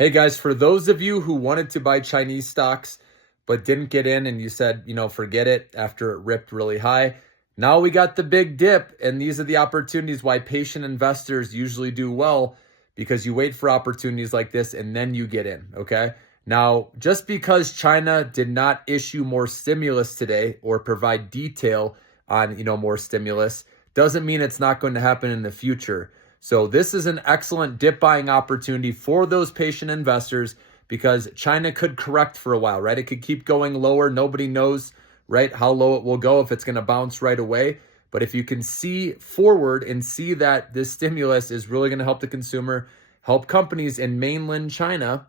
Hey guys, for those of you who wanted to buy Chinese stocks but didn't get in and you said, forget it after it ripped really high, now we got the big dip, and these are the opportunities why patient investors usually do well, because you wait for opportunities like this and then you get in, okay? Now, just because China did not issue more stimulus today or provide detail on, more stimulus doesn't mean it's not going to happen in the future. So this is an excellent dip buying opportunity for those patient investors because China could correct for a while, right? It could keep going lower. Nobody knows, right, how low it will go, if it's going to bounce right away. But if you can see forward and see that this stimulus is really going to help the consumer, help companies in mainland China,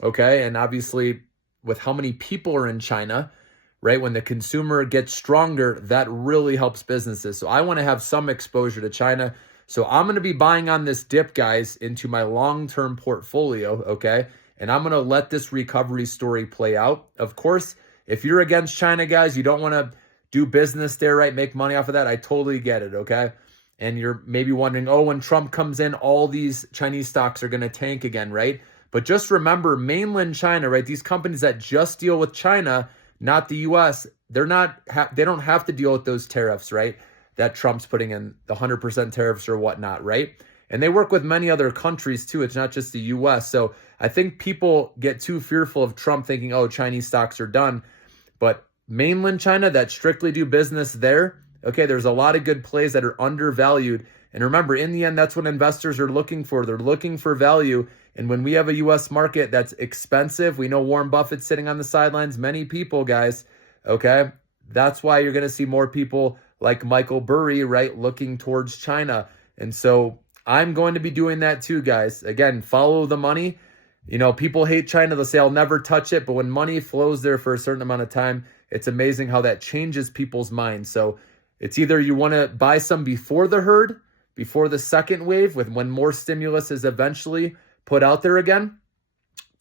okay? And obviously, with how many people are in China, right? When the consumer gets stronger, that really helps businesses. So I want to have some exposure to China. So I'm going to be buying on this dip, guys, into my long-term portfolio, okay? And I'm going to let this recovery story play out. Of course, if you're against China, guys, you don't want to do business there, right? Make money off of that. I totally get it, okay? And you're maybe wondering, oh, when Trump comes in, all these Chinese stocks are going to tank again, right? But just remember, mainland China, right? These companies that just deal with China, not the US, they don't have to deal with those tariffs, right? That Trump's putting in, the 100% tariffs or whatnot, right? And they work with many other countries too. It's not just the US. So I think people get too fearful of Trump thinking, oh, Chinese stocks are done. But mainland China that strictly do business there, okay, there's a lot of good plays that are undervalued. And remember, in the end, that's what investors are looking for. They're looking for value. And when we have a US market that's expensive, we know Warren Buffett's sitting on the sidelines, many people, guys, okay? That's why you're going to see more people like Michael Burry, right, looking towards China. And so I'm going to be doing that too, guys. Again, follow the money. People hate China. They'll say, I'll never touch it. But when money flows there for a certain amount of time, it's amazing how that changes people's minds. So it's either you want to buy some before the herd, before the second wave, when more stimulus is eventually put out there again,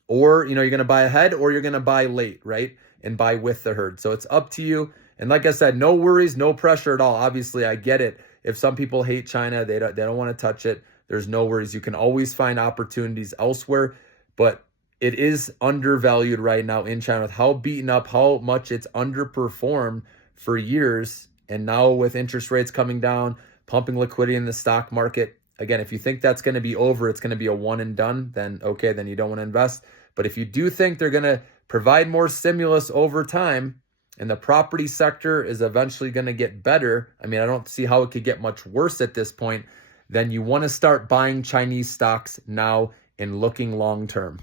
or, you're going to buy ahead, or you're going to buy late, right? And buy with the herd. So it's up to you. And like I said, no worries, no pressure at all. Obviously, I get it. If some people hate China, they don't want to touch it. There's no worries. You can always find opportunities elsewhere, but it is undervalued right now in China with how beaten up, how much it's underperformed for years. And now with interest rates coming down, pumping liquidity in the stock market. Again, if you think that's going to be over, it's going to be a one and done, then okay, then you don't want to invest. But if you do think they're going to provide more stimulus over time, and the property sector is eventually going to get better, I don't see how it could get much worse at this point, then you want to start buying Chinese stocks now and looking long term.